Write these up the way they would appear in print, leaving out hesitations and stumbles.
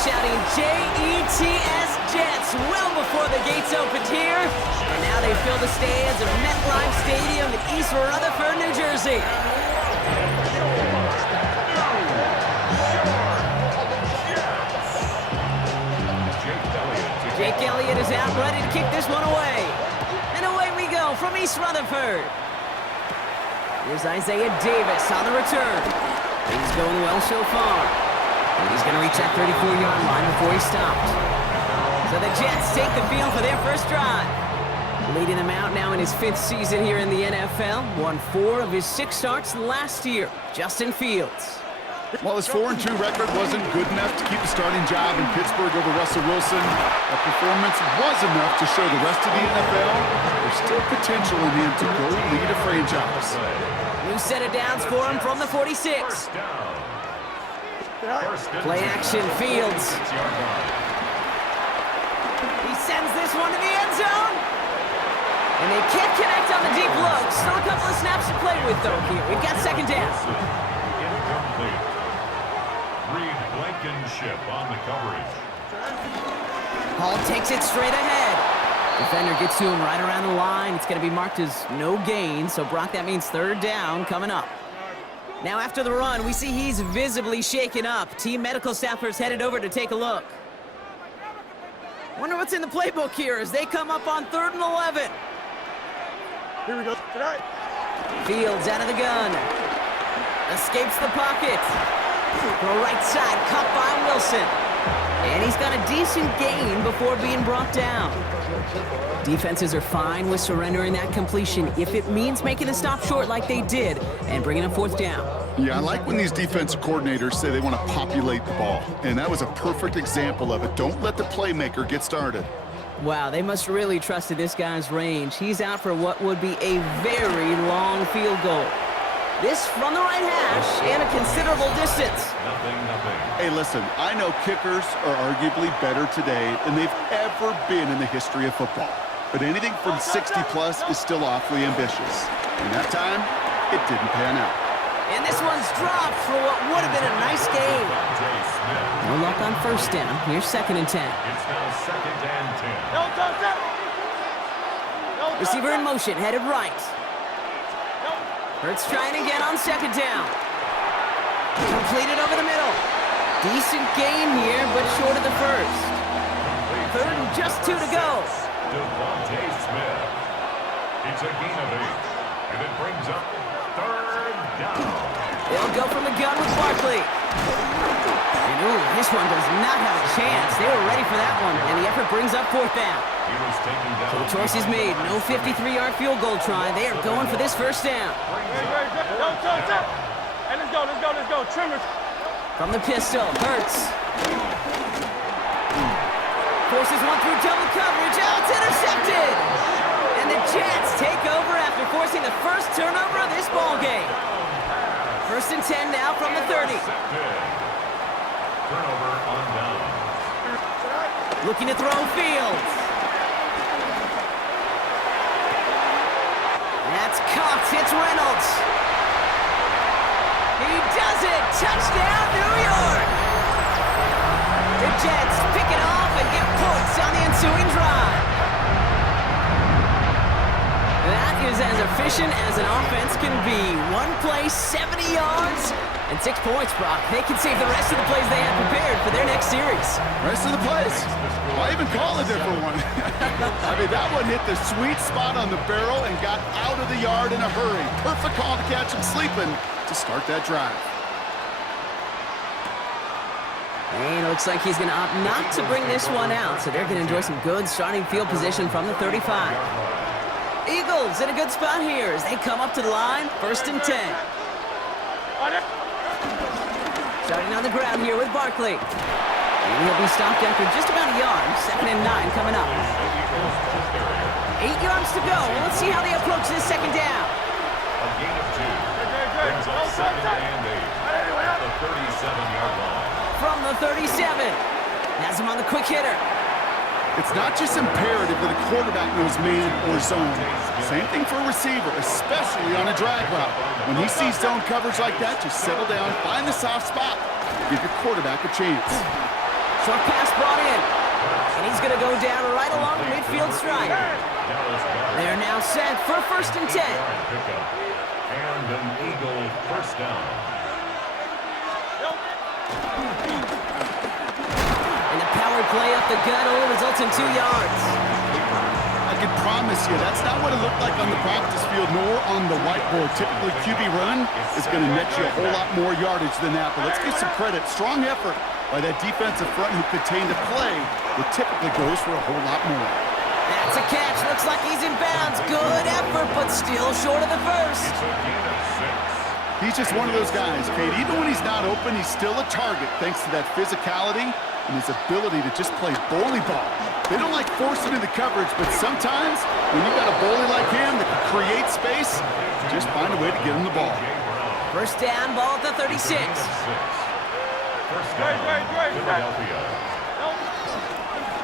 shouting J-E-T-S, Jets, well before the gates opened here. And now they fill the stands of MetLife Stadium in East Rutherford, New Jersey. Jake Elliott is out, ready to kick this one away. And away we go from East Rutherford. Here's Isaiah Davis on the return. He's going well so far. And he's going to reach that 34-yard line before he stopped. So the Jets take the field for their first drive. Leading them out now in his 5th season here in the NFL. Won 4 of his 6 starts last year. Justin Fields. While his 4-2 record wasn't good enough to keep the starting job in Pittsburgh over Russell Wilson, that performance was enough to show the rest of the NFL there's still potential in him to go lead a franchise. New set of downs for him from the 46. Play action, Fields. He sends this one to the end zone. And they can't connect on the deep look. Still a couple of snaps to play with, though, here. We've got second down. Blankenship on the coverage. Hall takes it straight ahead. Defender gets to him right around the line. It's going to be marked as no gain. So, Brock, that means third down coming up. Now, after the run, we see he's visibly shaken up. Team medical staffers headed over to take a look. Wonder what's in the playbook here as they come up on 3rd and 11. Here we go. Tonight. Fields out of the gun. Escapes the pocket. Throw right side, caught by Wilson. And he's got a decent gain before being brought down. Defenses are fine with surrendering that completion if it means making a stop short like they did and bringing a 4th down. Yeah, I like when these defensive coordinators say they want to populate the ball. And that was a perfect example of it. Don't let the playmaker get started. Wow, they must really trusted this guy's range. He's out for what would be a very long field goal. This from the right hash and a considerable distance. Nothing. Hey, listen, I know kickers are arguably better today than they've ever been in the history of football. But anything from 60-plus is still awfully ambitious. And that time, it didn't pan out. And this one's dropped for what would have been a nice game. No luck on first down. Here's 2nd and 10. It's now 2nd and 10. Don't touch that. Receiver in motion, headed right. Hurts trying again on 2nd down. Completed over the middle. Decent gain here, but short of the first. 3rd and just 2 to go. Devontae Smith. It's a gain of 8. And it brings up 3rd down. They'll go from the gun with Barkley. And ooh, this one does not have a chance. They were ready for that one, and the effort brings up 4th down. He was taken down. So the choice is made. No 53-yard field goal try. They are going for this first down. Don't touch that. Hey, let's go. Trimmers. From the pistol, Hurts. Forces one through double coverage. Oh, it's intercepted. And the Jets take over after forcing the first turnover of this ball game. 1st and 10 now from the 30. Turnover on down. Looking to throw Fields. That's caught. It's Reynolds. He does it. Touchdown, New York. The Jets pick it off and get points on the ensuing drive. That is as efficient as an offense can be. One play, 70 yards, and 6 points, Brock. They can save the rest of the plays they have prepared for their next series. Rest of the plays? Why even call a different one? I mean, that one hit the sweet spot on the barrel and got out of the yard in a hurry. Perfect call to catch him sleeping to start that drive. And it looks like he's going to opt not to bring this one out, so they're going to enjoy some good starting field position from the 35. Eagles in a good spot here as they come up to the line, 1st and 10. Starting on the ground here with Barkley. And he'll be stopped after just about a yard. 2nd and 9 coming up. 8 yards to go. Let's see how they approach this 2nd down. A gain of 2. Brings up 2nd and 8 at the 37-yard line. From the 37. Has him on the quick hitter. It's not just imperative that a quarterback knows man or zone. Same thing for a receiver, especially on a drag route. When he sees zone coverage like that, just settle down, find the soft spot, give your quarterback a chance. Short pass brought in. And he's going to go down right along the midfield stripe. They're now set for 1st and 10. And an Eagle first down. And the power play up the gut only results in 2 yards. I can promise you, that's not what it looked like on the practice field nor on the whiteboard. Typically, QB run is going to net you a whole lot more yardage than that. But let's give some credit. Strong effort by that defensive front who contained the play that typically goes for a whole lot more. That's a catch. Looks like he's in bounds. Good effort, but still short of the first. It's a gain of 6. He's just one of those guys, Kate. Even when he's not open, he's still a target thanks to that physicality and his ability to just play bully ball. They don't like forcing into coverage, but sometimes when you got a bully like him that can create space, just find a way to get him the ball. First down, ball at the 36. First down, Philadelphia.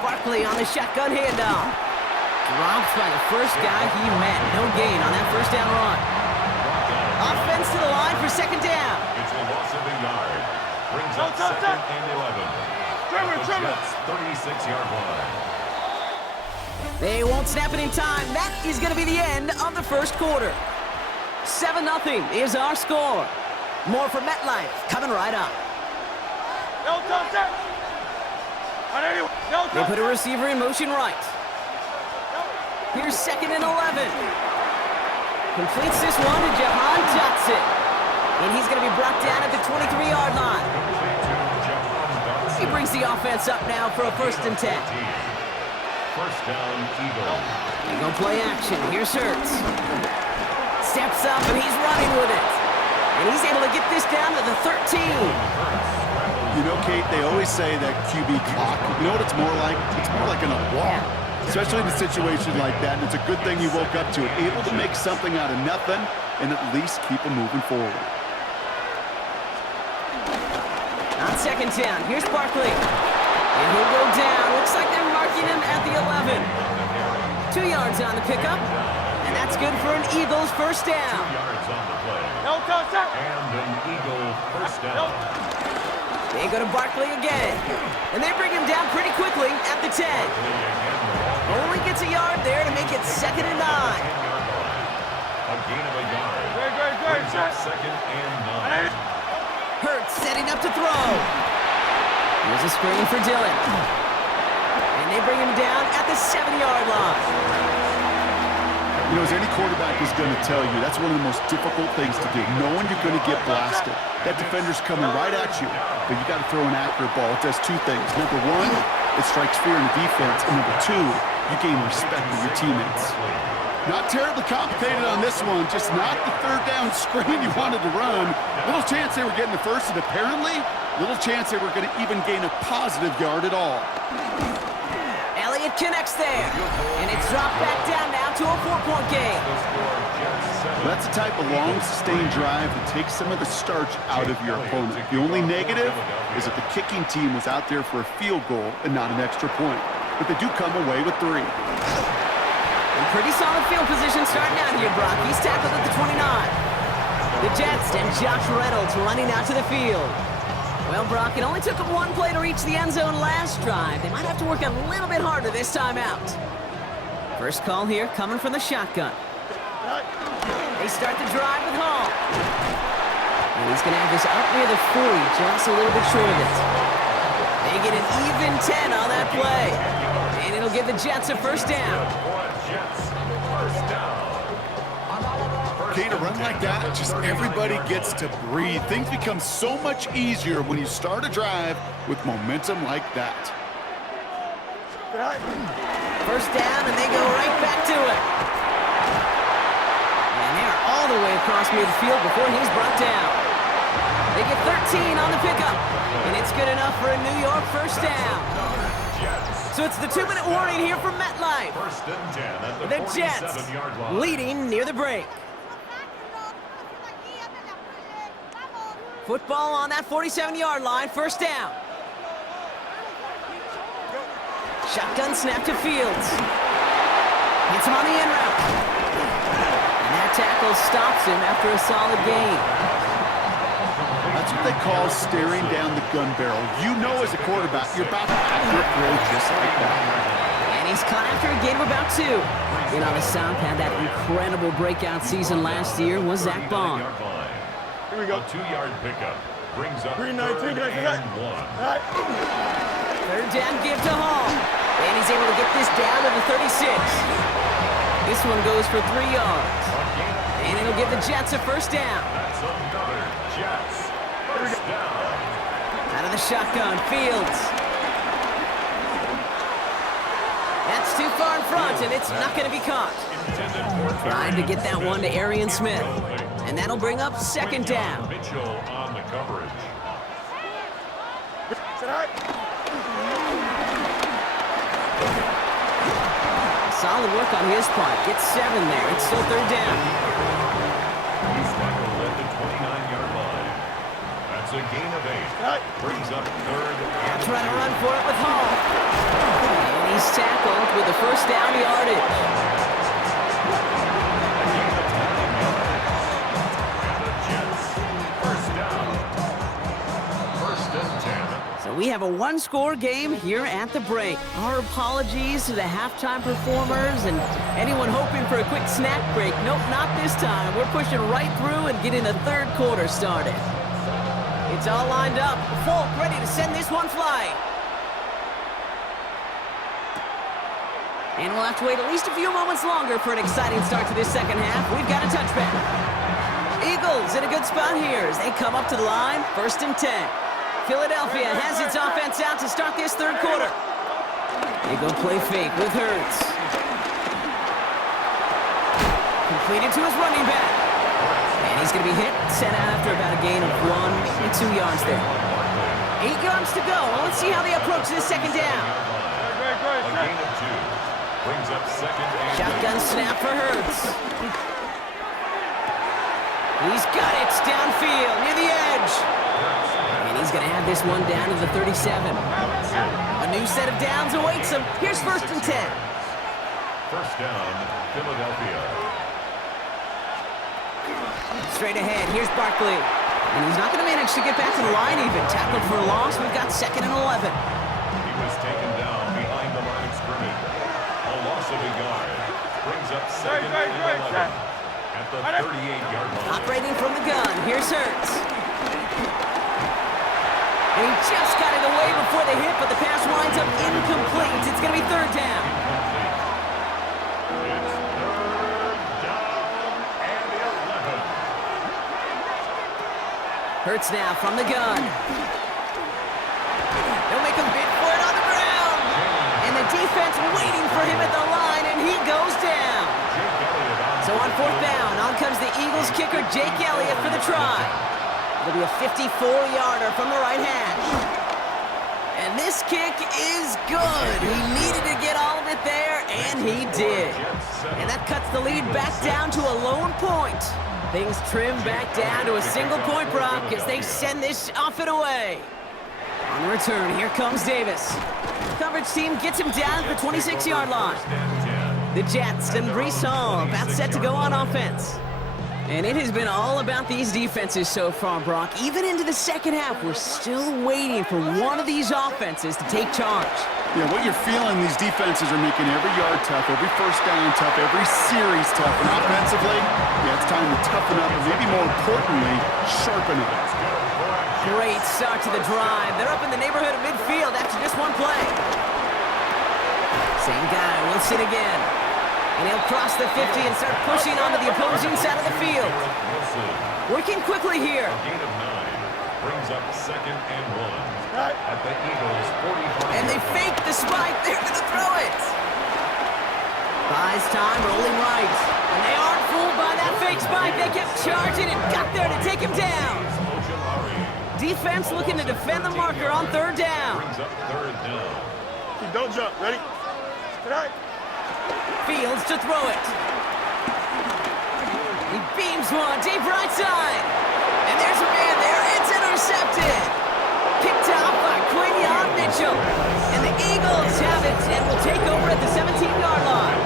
Barkley on the shotgun handoff. Dropped by the first guy he met. No gain on that first down run. Offense to the line for 2nd down. It's a loss of a yard. Brings up 2nd and 11. Trimmer. 36-yard line. They won't snap it in time. That is going to be the end of the first quarter. 7-0 is our score. More from MetLife coming right up. No touch it. No They touch put a receiver in motion right. Here's 2nd and 11. Completes this one to Jahan Johnson. And he's going to be brought down at the 23-yard line. He brings the offense up now for a 1st and 10. First down, Eagle. They go play action. Here's Hurts. Steps up and he's running with it. And he's able to get this down to the 13. You know, Kate, they always say that QB clock, you know what it's more like? It's more like an alarm, especially in a situation like that. And it's a good thing you woke up to it, able to make something out of nothing and at least keep them moving forward. On 2nd down, here's Barkley. And he'll go down. Looks like they're marking him at the 11. 2 yards on the pickup. And that's good for an Eagles first down. 2 yards on the play. No touch it. And an Eagle first down. They go to Barkley again. And they bring him down pretty quickly at the 10. Only gets a yard there to make it 2nd and 9. A gain of a yard. Great. Brings up 2nd and 9. Hurts setting up to throw. Here's a screen for Dillon. And they bring him down at the 7-yard line. You know, as any quarterback is going to tell you, that's one of the most difficult things to do, knowing you're going to get blasted. That defender's coming right at you, but you got to throw an accurate ball. It does 2 things. Number 1, it strikes fear in the defense, and number 2, you gain respect with your teammates. Not terribly complicated on this one, just not the 3rd down screen you wanted to run. Little chance they were getting the first, and apparently, little chance they were going to even gain a positive yard at all. Elliott connects there, and it's dropped back down now to a 4-point game. That's the type of long, sustained drive that takes some of the starch out of your opponent. The only negative is that the kicking team was out there for a field goal and not an extra point. But they do come away with 3. And pretty solid field position starting out here, Brock. He's tackled at the 29. The Jets and Josh Reynolds running out to the field. Well, Brock, it only took them 1 play to reach the end zone last drive. They might have to work a little bit harder this time out. First call here coming from the shotgun. They start the drive with Hall. And he's going to have this up near the 40, just a little bit short of it. They get an even 10 on that play. And it'll give the Jets a first down. Okay, to run like that, just everybody gets to breathe. Things become so much easier when you start a drive with momentum like that. First down, and they go right back to it. And they're all the way across midfield before he's brought down. They get 13 on the pickup, and it's good enough for a New York first down. So it's the 2-minute warning here from MetLife. First and 10 at the The Jets 47-yard line. leading near the break. Football on that 47-yard line, first down. Shotgun snap to Fields. Hits him on the in route. And that tackle stops him after a solid gain. That's That's what they call staring down the gun barrel. You know as a quarterback, you're about to accurate throw just like that. And he's caught after a gain of about 2. In on the south, had that incredible breakout season last year was Zach Bond. Here we go. A 2-yard pickup brings up 3-19, 3rd and 1. All right. Third down give to Hall. And he's able to get this down to the 36. This one goes for 3 yards. And it'll give the Jets a first down. That's another Jets first down. Out of the shotgun, Fields. That's too far in front, and it's not going to be caught. Trying to get that one to Arian Smith. And that'll bring up second down. Mitchell on the coverage. Solid work on his part. Gets 7 there. It's still third down. He's tackled at the 29-yard line. That's a gain of 8. Brings up 3rd and Trying to run for it with Hall. And he's tackled with the first down yardage. So we have a 1-score game here at the break. Our apologies to the halftime performers and anyone hoping for a quick snack break. Nope, not this time. We're pushing right through and getting the third quarter started. It's all lined up. Folk ready to send this one flying. And we'll have to wait at least a few moments longer for an exciting start to this second half. We've got a touchback. Eagles in a good spot here as they come up to the line. 1st and 10. Philadelphia has its offense out to start this third quarter. They go play fake with Hurts. Completed to his running back. And he's going to be hit, set out after about a gain of 1 and 2 yards there. 8 yards to go. Well, let's see how they approach this second down. A gain of 2. Brings up 2nd and Shotgun snap for Hurts. He's got it downfield near the edge. And he's going to have this one down to the 37. A new set of downs awaits him. Here's 1st and 10. First down, Philadelphia. Straight ahead, here's Barkley. And he's not going to manage to get back to the line even. Tackled for a loss. We've got 2nd and 11. He was taken down behind the line of scrimmage. A loss of a yard. Brings up 2nd and 11 at the 38-yard line. Operating from the gun, here's Hurts. And he just got it away before the hit, but the pass winds up incomplete. It's going to be 3rd down. It's 3rd down and 11. Hurts now from the gun. They'll make him bid for it on the ground. And the defense waiting for him at the line, and he goes down. So on 4th down, on comes the Eagles kicker, Jake Elliott, for the try. It'll be a 54-yarder from the right hash. And this kick is good. He needed to get all of it there, and he did. And that cuts the lead back down to a lone point. Things trim back down to a single-point Brock as they send this off and away. On the return, here comes Davis. Coverage team gets him down at the 26-yard line. The Jets and Breece Hall about set to go on offense. And it has been all about these defenses so far, Brock. Even into the second half, we're still waiting for one of these offenses to take charge. Yeah, what you're feeling, these defenses are making every yard tough, every first down tough, every series tough. And offensively, yeah, it's time to toughen up, and maybe more importantly, sharpen up. Great start to the drive. They're up in the neighborhood of midfield after just one play. Same guy, Wilson again. And he'll cross the 50 and start pushing onto the opposing side of the field. Working quickly here. A gain of 9 brings up 2nd and 1 at the Eagles' 45. And they fake the spike. They're going to throw it. Buys time, rolling right. And they aren't fooled by that fake spike. They kept charging and got there to take him down. Defense looking to defend the marker on 3rd down. Brings up 3rd down. Don't jump. Ready? Tonight. Fields to throw it. He beams one deep right side. And there's a man there. It's intercepted. Picked off by Quinion Mitchell. And the Eagles have it and will take over at the 17-yard line.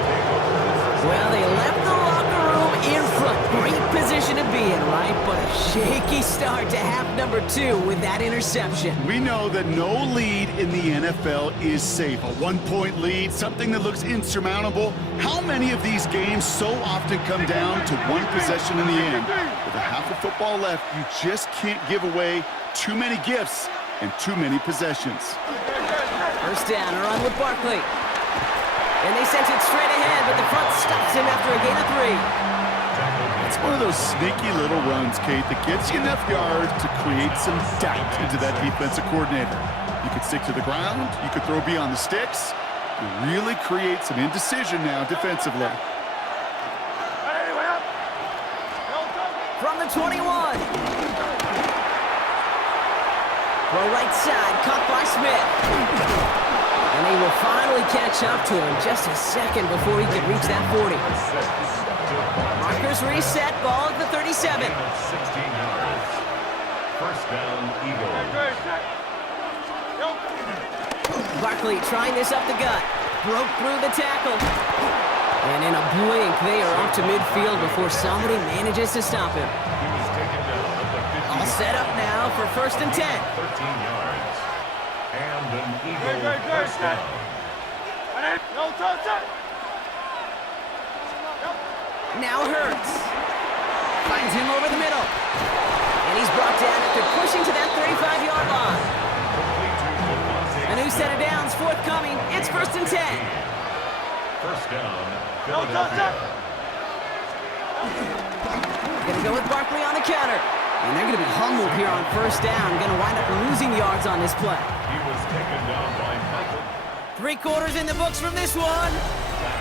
Well, they left the locker room in front. Great position to be in, right? But a shaky start to half number 2 with that interception. We know that no lead in the NFL is safe. A one-point lead, something that looks insurmountable. How many of these games so often come down to one possession in the end? With a half of football left, you just can't give away too many gifts and too many possessions. First down, a run with Barkley. And they sent it straight ahead, but the front stops him after a gain of 3. It's one of those sneaky little runs, Kate, that gets you enough yards to create some doubt into that defensive coordinator. You could stick to the ground, you could throw beyond the sticks, you really create some indecision now defensively. From the 21. Throw right side, caught by Smith. And he will finally catch up to him just a second before he could reach that 40. Markers reset, ball at the 37. 16 yards. First down, Eagles. Barkley trying this up the gut. Broke through the tackle. And in a blink, they are up to midfield before somebody manages to stop him. He was taken down at the 50. All set up now for 1st and 10. 13 yards. And an Eagle first down. Now Hurts. Finds him over the middle. And he's brought down after pushing to that 35-yard line. A new set of downs forthcoming. It's 1st and 10. First down, Philadelphia. Gonna go with Barkley on the counter. And they're gonna be humbled here on 1st down. Gonna wind up losing yards on this play. He was taken down by Michael. 3 quarters in the books from this one.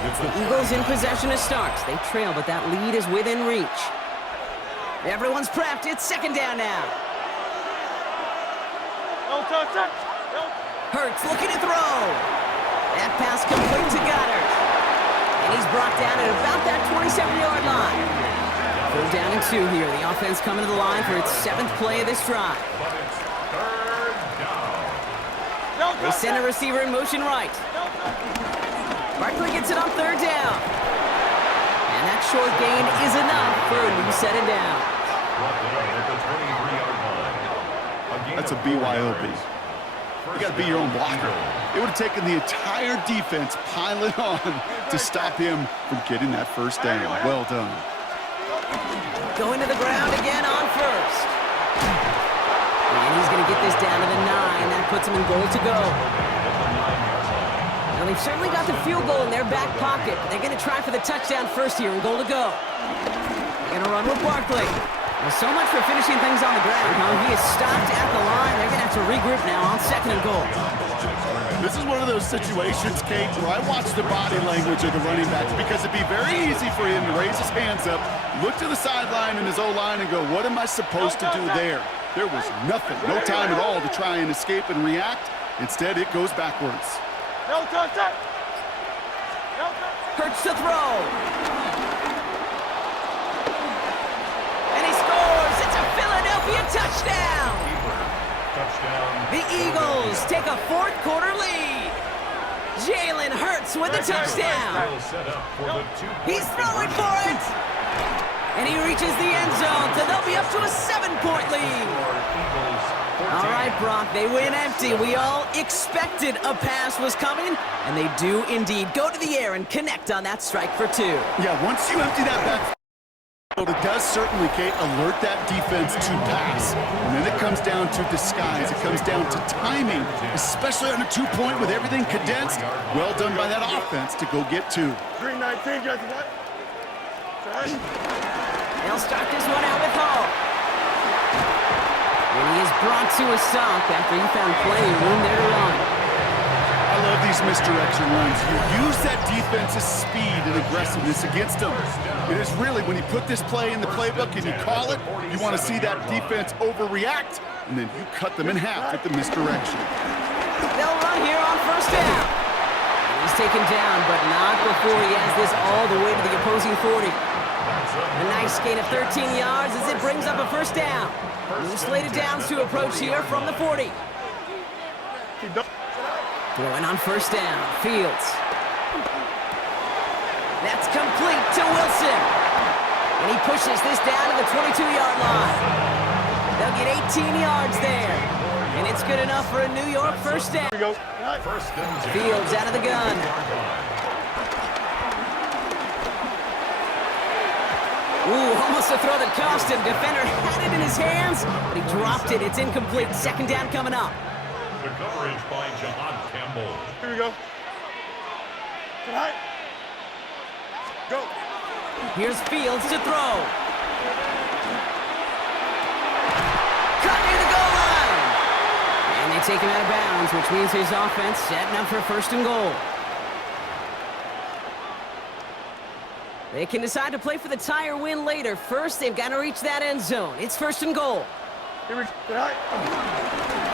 It's the Eagles in possession as starts. They trail, but that lead is within reach. Everyone's prepped. It's 2nd down now. Hurts looking to throw. That pass complete to Goddard. And he's brought down at about that 27-yard line. 3rd down and 2 here. The offense coming to the line for its 7th play of this drive. But it's 3rd down. They send a receiver in motion right. Barkley gets it on 3rd down. And that short gain is enough for a new set of downs. Brought down at the 23-yard line. That's a BYOB. You got to be your own blocker. It would have taken the entire defense piling on to stop him from getting that 1st down. Well done. Going to the ground again on 1st. And he's going to get this down to the 9. That puts him in goal to go. Now, they've certainly got the field goal in their back pocket. But they're going to try for the touchdown first here and goal to go. They're going to run with Barkley. Well, so much for finishing things on the ground, huh? He is stopped at the line. They're going to have to regroup now on 2nd and goal. This is one of those situations, Kate, where I watch the body language of the running backs because it'd be very easy for him to raise his hands up, look to the sideline in his O-line and go, what am I supposed to do there? There was nothing, no time at all to try and escape and react. Instead, it goes backwards. Hurts to throw. And he scores. It's a Philadelphia touchdown. The Eagles take a 4th quarter lead. Jalen Hurts with the touchdown. He's throwing for it. And he reaches the end zone, so they'll be up to a 7-point lead. All right, Brock, they win empty. We all expected a pass was coming, and they do indeed go to the air and connect on that strike for 2. Yeah, once you empty that back, it does certainly, Kate, alert that defense to pass. And then it comes down to disguise. It comes down to timing, especially on a 2-point with everything condensed. Well done by that offense to go get 2. 319, just what? They'll start this one out with Hall. And he is brought to a stop after he found plenty of room there to run. I love these misdirection runs. You use that defense's speed and aggressiveness against them. It is really, when you put this play in the playbook and you call it, you want to see that defense overreact, and then you cut them in half with the misdirection. They'll run here on 1st down. He's taken down, but not before he has this all the way to the opposing 40. A nice gain of 13 yards as it brings up a 1st down. New slated downs to approach here from the 40. Throwing on 1st down, Fields. That's complete to Wilson. And he pushes this down to the 22-yard line. They'll get 18 yards there. And it's good enough for a New York first down. Here we go. Fields out of the gun. Ooh, almost a throw that cost him. Defender had it in his hands, but he dropped it. It's incomplete. Second down coming up. The coverage by John Campbell. Here we go. Tonight. Go. Here's Fields to throw. Cut near the goal line. And they take him out of bounds, which means his offense setting up for first and goal. They can decide to play for the tie or win later. First, they've got to reach that end zone. It's first and goal. Here we go.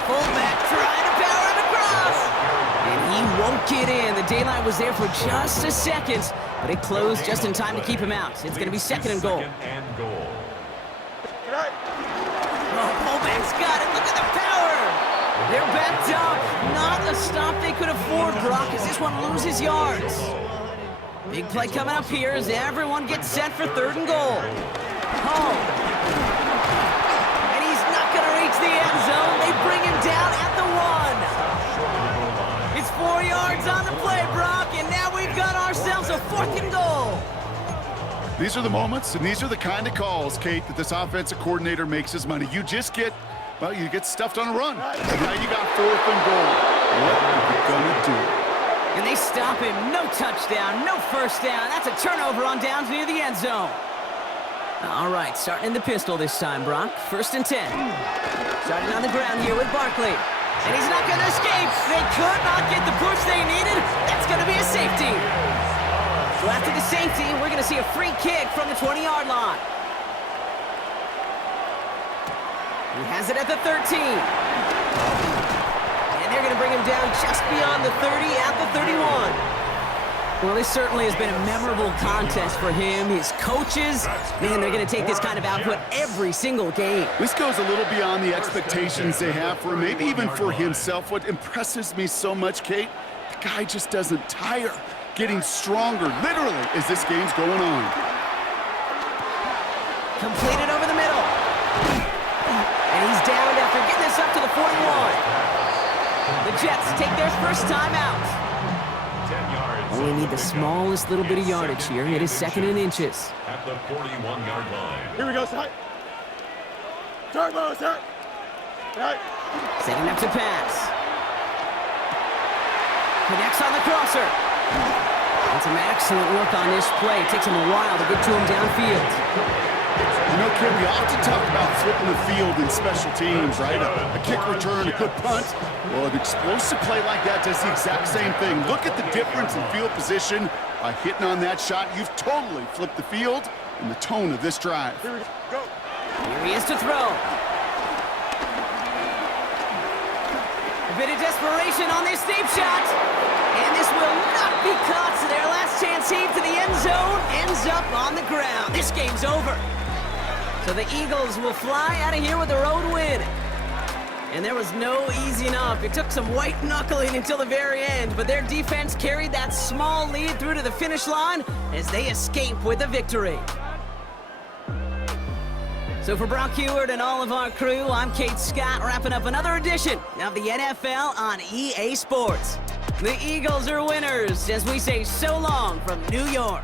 Fullback trying to power him across. And he won't get in. The daylight was there for just a second, but it closed just in time to keep him out. It's going to be second and goal. Oh, fullback's got it. Look at the power. They're backed up. Not a stop they could afford, Brock, as this one loses yards. Big play coming up here as everyone gets set for third and goal. Home. And he's not going to reach the end zone. They bring him down at the 1. It's 4 yards on the play, Brock, and now we've got ourselves a fourth and goal. These are the moments, and these are the kind of calls, Kate, that this offensive coordinator makes his money. You just get, well, you get stuffed on a run. And now you got fourth and goal. What are you going to do? And they stop him. No touchdown, no first down. That's a turnover on downs near the end zone. All right, starting in the pistol this time, Brock. First and 10. Starting on the ground here with Barkley. And he's not going to escape. They could not get the push they needed. That's going to be a safety. So after the safety, we're going to see a free kick from the 20-yard line. He has it at the 13. And they're going to bring him down just beyond the 30 at the 31. Well, this certainly has been a memorable contest for him. His coaches, man, they're going to take this kind of output every single game. This goes a little beyond the expectations they have for him, maybe even for himself. What impresses me so much, Kate, the guy just doesn't tire. Getting stronger, literally, as this game's going on. Completed over the middle. And he's down after getting this up to the 41. The Jets take their first time out. 10 yards. Only need the smallest little bit of yardage here. It is second in inches. At the 41-yard line. Here we go, sir. Turbo, sir. Right. Setting up to pass. Connects on the crosser. And some excellent work on this play. It takes him a while to get to him downfield. You know, Kim, we often talk about flipping the field in special teams, right? A kick return, a good punt. Well, an explosive play like that does the exact same thing. Look at the difference in field position. By hitting on that shot, you've totally flipped the field and the tone of this drive. Here we go. Here he is to throw. A bit of desperation on this deep shot. And this will not be caught. So their last chance heave to the end zone ends up on the ground. This game's over. So the Eagles will fly out of here with a road win. And there was no easing up. It took some white knuckling until the very end, but their defense carried that small lead through to the finish line as they escape with a victory. So for Brock Heward and all of our crew, I'm Kate Scott, wrapping up another edition of the NFL on EA Sports. The Eagles are winners as we say so long from New York.